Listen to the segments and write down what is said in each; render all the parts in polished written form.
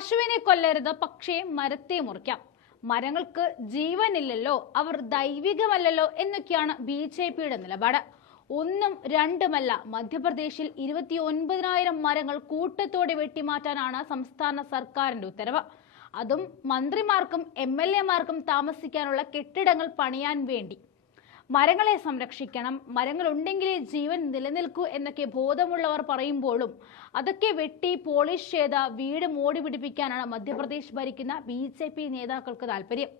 പശുവിനെ കൊല്ലരുത്, പക്ഷേ മരത്തെ മുറിക്കാം. മരങ്ങൾക്ക് ജീവനില്ലല്ലോ, അവർ ദൈവികമല്ലല്ലോ എന്നൊക്കെയാണ് BJPയുടെ നിലപാട്. ഒന്നും രണ്ടുമല്ല, മധ്യപ്രദേശിൽ 29,000 മരങ്ങൾ കൂട്ടത്തോടെ വെട്ടിമാറ്റാനാണ് സംസ്ഥാന സർക്കാരിന്റെ ഉത്തരവ്. അതും മന്ത്രിമാർക്കും MLA മാർക്കും താമസിക്കാനുള്ള കെട്ടിടങ്ങൾ പണിയാൻ വേണ്ടി. മരങ്ങളെ സംരക്ഷിക്കണം, മരങ്ങളുണ്ടെങ്കിലേ ജീവൻ നിലനിൽക്കൂ എന്നൊക്കെ ബോധമുള്ളവർ പറയുമ്പോഴും അതൊക്കെ വെട്ടി പോളിഷ് ചെയ്ത വീട് മോടി പിടിപ്പിക്കാനാണ് മധ്യപ്രദേശ് ഭരിക്കുന്ന BJP നേതാക്കൾക്ക് താല്പര്യം.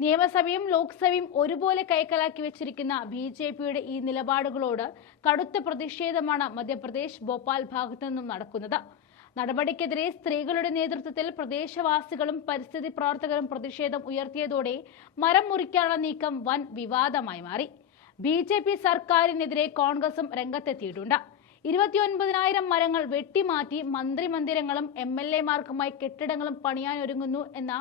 നിയമസഭയും ലോക്സഭയും ഒരുപോലെ കൈക്കലാക്കി വെച്ചിരിക്കുന്ന BJPയുടെ ഈ നിലപാടുകളോട് കടുത്ത പ്രതിഷേധമാണ് മധ്യപ്രദേശ് ഭോപ്പാൽ ഭാഗത്തു നിന്നും നടക്കുന്നത്. നടപടിക്കെതിരെ സ്ത്രീകളുടെ നേതൃത്വത്തിൽ പ്രദേശവാസികളും പരിസ്ഥിതി പ്രവർത്തകരും പ്രതിഷേധം ഉയർത്തിയതോടെ മരം മുറിക്കാനുള്ള നീക്കം വൻ വിവാദമായി മാറി. BJP സർക്കാരിനെതിരെ കോൺഗ്രസും രംഗത്തെത്തിയിട്ടുണ്ട്. 29,000 മരങ്ങൾ വെട്ടിമാറ്റി മന്ത്രിമന്ദിരങ്ങളും MLA മാർക്കുമായി കെട്ടിടങ്ങളും പണിയാനൊരുങ്ങുന്നു എന്ന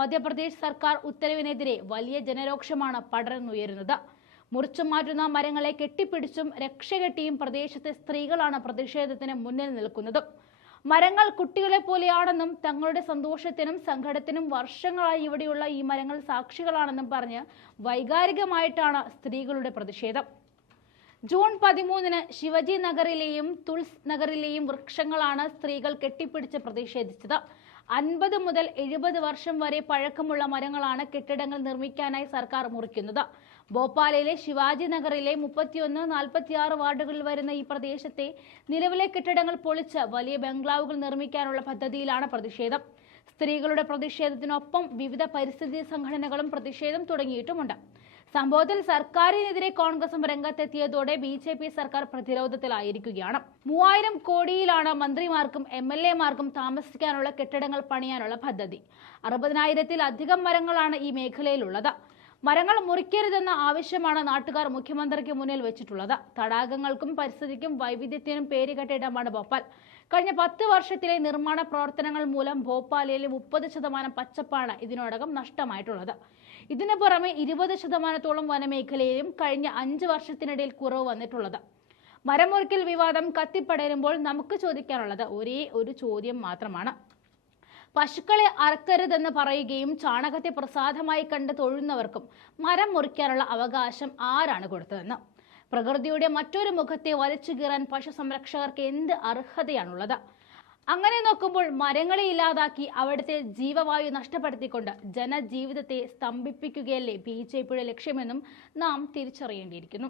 മധ്യപ്രദേശ് സർക്കാർ ഉത്തരവിനെതിരെ വലിയ ജനരോക്ഷമാണ് പടർന്നുയരുന്നത്. മുറിച്ചുമാറ്റുന്ന മരങ്ങളെ കെട്ടിപ്പിടിച്ചും രക്ഷകെട്ടിയും പ്രദേശത്തെ സ്ത്രീകളാണ് പ്രതിഷേധത്തിന് മുന്നിൽ നിൽക്കുന്നത്. മരങ്ങൾ കുട്ടികളെ പോലെയാണെന്നും തങ്ങളുടെ സന്തോഷത്തിനും സങ്കടത്തിനും വർഷങ്ങളായി ഇവിടെയുള്ള ഈ മരങ്ങൾ സാക്ഷികളാണെന്നും പറഞ്ഞ് വൈകാരികമായിട്ടാണ് സ്ത്രീകളുടെ പ്രതിഷേധം. ജൂൺ 13-ന് ശിവജി നഗറിലെയും തുൾസ് നഗറിലെയും വൃക്ഷങ്ങളാണ് സ്ത്രീകൾ കെട്ടിപ്പിടിച്ച് പ്രതിഷേധിച്ചത്. 50 മുതൽ 70 വർഷം വരെ പഴക്കമുള്ള മരങ്ങളാണ് കെട്ടിടങ്ങൾ നിർമ്മിക്കാനായി സർക്കാർ മുറിക്കുന്നത്. ഭോപ്പാലിലെ ശിവാജി നഗറിലെ 31, 46 വാർഡുകളിൽ വരുന്ന ഈ പ്രദേശത്തെ നിലവിലെ കെട്ടിടങ്ങൾ പൊളിച്ച് വലിയ ബംഗ്ലാവുകൾ നിർമ്മിക്കാനുള്ള പദ്ധതിയിലാണ് പ്രതിഷേധം. സ്ത്രീകളുടെ പ്രതിഷേധത്തിനൊപ്പം വിവിധ പരിസ്ഥിതി സംഘടനകളും പ്രതിഷേധം തുടങ്ങിയിട്ടുമുണ്ട്. സംഭവത്തിൽ സർക്കാരിനെതിരെ കോൺഗ്രസും രംഗത്തെത്തിയതോടെ BJP സർക്കാർ പ്രതിരോധത്തിലായിരിക്കുകയാണ്. 3000 കോടിയിലാണ് മന്ത്രിമാർക്കും MLA മാർക്കും താമസിക്കാനുള്ള കെട്ടിടങ്ങൾ പണിയാനുള്ള പദ്ധതി. 60,000-ത്തിലധികം മരങ്ങളാണ് ഈ മേഖലയിലുള്ളത്. മരങ്ങൾ മുറിക്കരുതെന്ന ആവശ്യമാണ് നാട്ടുകാർ മുഖ്യമന്ത്രിക്ക് മുന്നിൽ വെച്ചിട്ടുള്ളത്. തടാകങ്ങൾക്കും പരിസ്ഥിതിക്കും വൈവിധ്യത്തിനും പേരുകെട്ട ഇടമാണ് ഭോപ്പാൽ. കഴിഞ്ഞ 10 വർഷത്തിലെ നിർമ്മാണ പ്രവർത്തനങ്ങൾ മൂലം ഭോപ്പാലിലെ 30% പച്ചപ്പാണ് ഇതിനോടകം നഷ്ടമായിട്ടുള്ളത്. ഇതിനു പുറമെ 20%-ഓളം വനമേഖലയിലും കഴിഞ്ഞ 5 വർഷത്തിനിടയിൽ കുറവ് വന്നിട്ടുള്ളത്. മരമുറിക്കൽ വിവാദം കത്തിപ്പടരുമ്പോൾ നമുക്ക് ചോദിക്കാനുള്ളത് ഒരേ ഒരു ചോദ്യം മാത്രമാണ്. പശുക്കളെ അറക്കരുതെന്ന് പറയുകയും ചാണകത്തെ പ്രസാദമായി കണ്ട് തൊഴുന്നവർക്കും മരം മുറിക്കാനുള്ള അവകാശം ആരാണ് കൊടുത്തതെന്ന്? പ്രകൃതിയുടെ മറ്റൊരു മുഖത്തെ വലിച്ചു കീറാൻ പശു സംരക്ഷകർക്ക് എന്ത് അർഹതയാണുള്ളത്? അങ്ങനെ നോക്കുമ്പോൾ മരങ്ങളെ ഇല്ലാതാക്കി അവിടുത്തെ ജീവവായു നഷ്ടപ്പെടുത്തിക്കൊണ്ട് ജനജീവിതത്തെ സ്തംഭിപ്പിക്കുകയല്ലേ BJPയുടെ ലക്ഷ്യമെന്നും നാം തിരിച്ചറിയേണ്ടിയിരിക്കുന്നു.